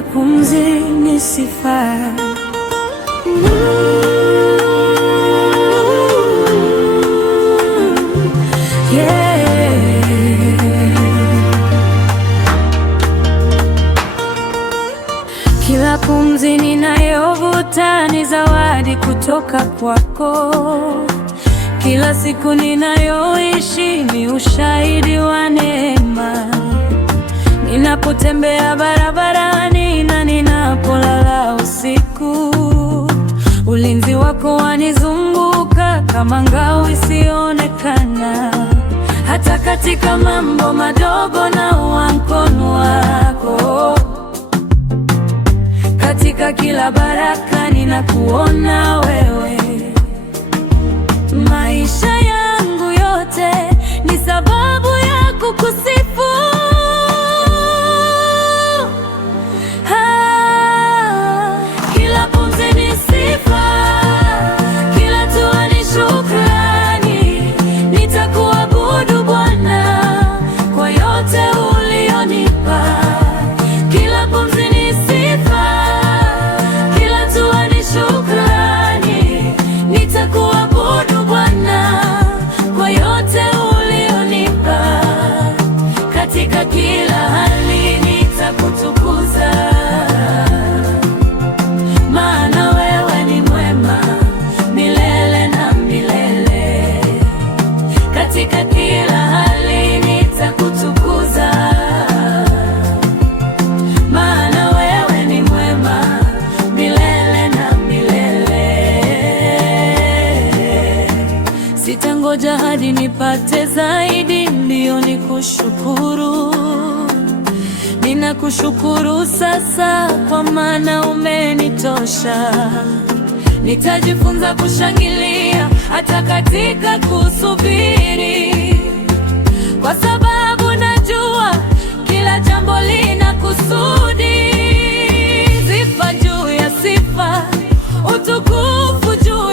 kila pumzi ni sifa. Kila pumzi ninayovuta ni zawadi kutoka kwako. Kila siku ninayoishi ni ushahidi wa neema. Ninapotembea barabarani na ninapolala usiku, ulinzi wako wanizunguka kama ngao isiyoonekana. Hata katika mambo madogo na mkono wako, katika kila baraka ninakuona wewe. Maisha yangu yote ni sababu ya kukusifu. Kila pumzi ni sifa, kila hatua ni shukrani. Nitakuabudu Bwana kwa yote ulionipa. Kila pumzi ni sifa, kila hatua ni shukrani. Nitakuabudu Bwana kwa yote ulionipa. Katika kila hali nitakutukuza, maana wewe ni mwema milele na milele. Katika kila hali nitakutukuza, maana wewe ni mwema milele na milele. Sitangoja hadi nipate zaidi ndiyo nikushukuru. Ninakushukuru sasa kwa maana umenitosha. Nitajifunza kushangilia hata katika kusubiri, kwa sababu najua kila jambo lina kusudi. Sifa juu ya sifa, utukufu juu